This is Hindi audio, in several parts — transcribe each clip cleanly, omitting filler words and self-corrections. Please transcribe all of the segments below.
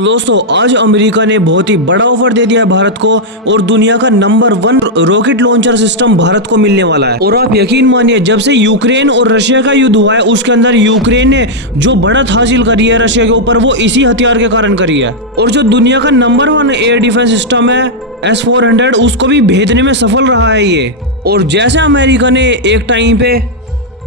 तो दोस्तों आज अमेरिका ने बहुत ही बड़ा ऑफर दे दिया है भारत को और दुनिया का number 1 rocket launcher system Bharat को मिलने वाला है। और आप यकीन मानिए जब से यूक्रेन और रशिया का युद्ध हुआ है उसके अंदर यूक्रेन ने जो बढ़त हासिल करी है रशिया के ऊपर वो इसी हथियार के कारण करी है। और जो दुनिया का नंबर 1 एयर डिफेंस सिस्टम है S-400 उसको भी भेजने में सफल रहा है ये। और जैसे अमेरिका ने एक टाइम पे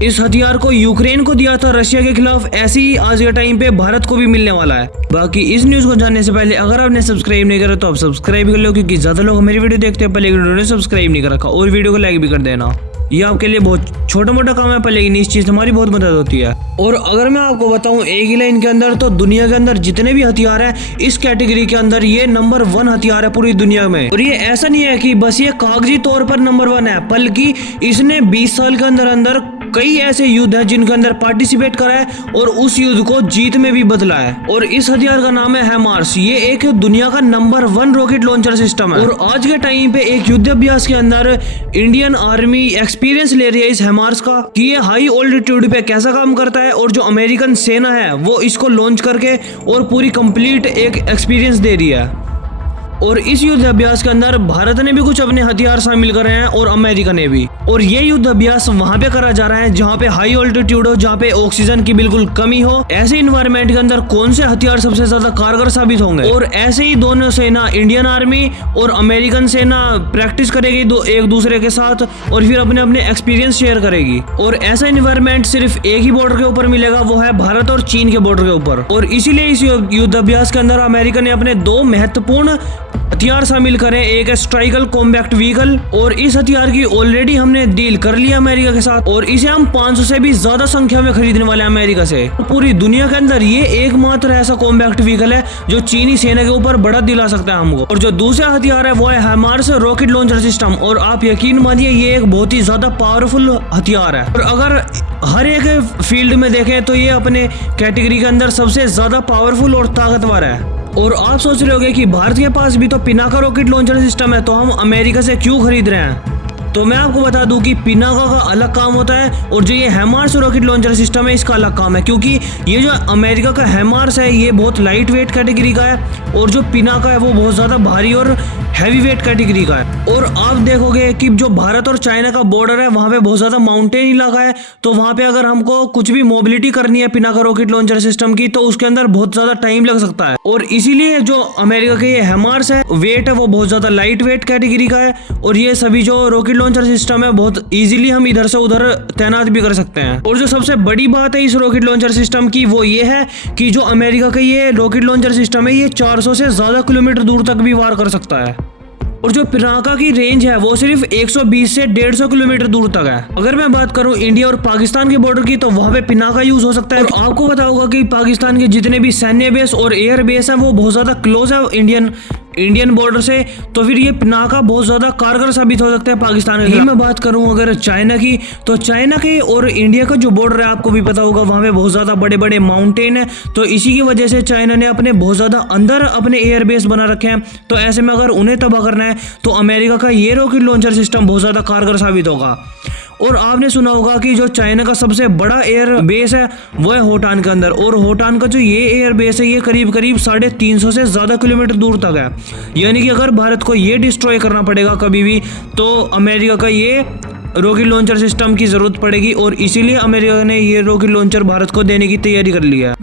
इस हथियार को यूक्रेन को दिया था रशिया के खिलाफ, ऐसे ही आज के टाइम पे भारत को भी मिलने वाला है। बाकी इस न्यूज को जानने से पहले अगर आपने सब्सक्राइब नहीं करा तो आप सब्सक्राइब कर लो, क्योंकि ज्यादा लोग मेरी वीडियो देखते हैं लेकिन उन्होंने सब्सक्राइब नहीं कर रखा। और वीडियो को लाइक भी कर देना, ये आपके लिए बहुत छोटा मोटा काम है पर लेकिन इस चीज हमारी बहुत मदद होती है। और अगर मैं आपको बताऊं एक ही लाइन के अंदर तो दुनिया के अंदर जितने भी हथियार है इस कैटेगरी के अंदर ये नंबर 1 हथियार है पूरी दुनिया में। और ये ऐसा नहीं है कि बस ये कागजी तौर पर नंबर 1 है, बल्कि इसने 20 साल के अंदर अंदर कई ऐसे युद्ध हैं जिनके अंदर पार्टिसिपेट करा है और उस युद्ध को जीत में भी बदला है। और इस हथियार का नाम है HIMARS। ये एक दुनिया का नंबर 1 रॉकेट लॉन्चर सिस्टम है। और आज के टाइम पे एक युद्ध अभ्यास के अंदर इंडियन आर्मी एक्सपीरियंस ले रही है इस HIMARS का कि ये हाई ऑल्टीट्यूड पे कैसा काम करता है। और जो अमेरिकन सेना है वो इसको लॉन्च करके और पूरी कंप्लीट एक एक्सपीरियंस दे रही है। और इस युद्ध अभ्यास के अंदर भारत ने भी कुछ अपने हथियार शामिल करे हैं और अमेरिका ने भी। और ये युद्ध अभ्यास वहां पे करा जा रहा है जहां पे हाई ऑल्टीट्यूड हो, जहां पे ऑक्सीजन की बिल्कुल कमी हो। ऐसे इन्वायरमेंट के अंदर कौन से हथियार सबसे ज्यादा कारगर साबित होंगे। और ऐसे ही दोनों सेना इंडियन आर्मी और अमेरिकन सेना प्रैक्टिस करेगी एक दूसरे के साथ और फिर अपने अपने एक्सपीरियंस शेयर करेगी। और ऐसा इन्वायरमेंट सिर्फ एक ही बॉर्डर के ऊपर मिलेगा, वो है भारत और चीन के बॉर्डर के ऊपर। और इसीलिए इस युद्ध अभ्यास के अंदर अमेरिका ने अपने 2 महत्वपूर्ण हथियार शामिल करें। एक है स्ट्राइकल कॉम्बैक्ट व्हीकल और इस हथियार की ऑलरेडी हमने डील कर लिया अमेरिका के साथ और इसे हम 500 से भी ज्यादा संख्या में खरीदने वाले हैं अमेरिका से। पूरी दुनिया के अंदर ये एकमात्र ऐसा कॉम्बैक्ट व्हीकल है जो चीनी सेना के ऊपर बढ़त दिला सकता है हमको। और जो दूसरा हथियार है वो है HIMARS रॉकेट लॉन्चर सिस्टम। और आप यकीन मानिए ये एक बहुत ही ज्यादा पावरफुल हथियार है। और अगर हर एक फील्ड में देखें तो ये अपने कैटेगरी के अंदर सबसे ज्यादा पावरफुल और ताकतवर है। और आप सोच रहे होंगे कि भारत के पास भी तो पिनाका रॉकेट लॉन्चर सिस्टम है, तो हम अमेरिका से क्यों खरीद रहे हैं। तो मैं आपको बता दूं कि पिनाका का अलग काम होता है और जो ये HIMARS रॉकेट लॉन्चर सिस्टम है इसका अलग काम है। क्योंकि ये जो अमेरिका का HIMARS है ये बहुत लाइट वेट कैटेगरी का है और जो पिनाका है वो बहुत ज़्यादा भारी और हैवी वेट कैटेगरी का है। और आप देखोगे कि जो भारत और चाइना का बॉर्डर है वहाँ पे बहुत ज़्यादा माउंटेन इलाका है, तो वहाँ पे अगर हमको कुछ भी मोबिलिटी करनी है पिनाका रॉकेट लॉन्चर सिस्टम की तो उसके अंदर बहुत ज़्यादा टाइम लग सकता है। और इसीलिए जो अमेरिका के ये HIMARS है वेट है वो बहुत ज़्यादा लाइट वेट कैटेगरी का है। और ये सभी जो रॉकेट लॉन्चर सिस्टम है बहुत इजीली हम इधर से उधर तैनात भी कर सकते हैं। और जो सबसे बड़ी बात है इस रॉकेट लॉन्चर सिस्टम की वो ये है कि जो अमेरिका का ये रॉकेट लॉन्चर सिस्टम है ये 400 से ज्यादा किलोमीटर दूर तक भी वार कर सकता है। और जो पिनाका की रेंज है वो सिर्फ 120 से 150 किलोमीटर दूर तक है। अगर मैं बात करूं इंडिया और पाकिस्तान के बॉर्डर की तो वहां पे पिनाका यूज हो सकता है। और आपको पता होगा कि पाकिस्तान के जितने भी सैन्य बेस और एयर बेस है वो बहुत ज्यादा क्लोज है इंडियन बॉर्डर से, तो फिर ये पिनाका बहुत ज्यादा कारगर साबित हो सकता है पाकिस्तान के। मैं बात करूं अगर चाइना की तो चाइना के और इंडिया का जो बॉर्डर है आपको भी पता होगा वहां पे बहुत ज्यादा बड़े बड़े माउंटेन है, तो इसी की वजह से चाइना ने अपने बहुत ज्यादा अंदर अपने एयर बेस बना रखे हैं। तो ऐसे में अगर उन्हें तबाह करना है तो अमेरिका का ये रॉकेट लॉन्चर सिस्टम बहुत ज्यादा कारगर साबित होगा। और आपने सुना होगा कि जो चाइना का सबसे बड़ा एयर बेस है वो है होटान के अंदर। और होटान का जो ये एयर बेस है ये करीब 350 से ज्यादा किलोमीटर दूर तक है। यानी कि अगर भारत को ये डिस्ट्रॉय करना पड़ेगा कभी भी तो अमेरिका का ये रॉकेट लॉन्चर सिस्टम की जरूरत पड़ेगी। और इसीलिए अमेरिका ने ये रॉकेट लॉन्चर भारत को देने की तैयारी कर ली है।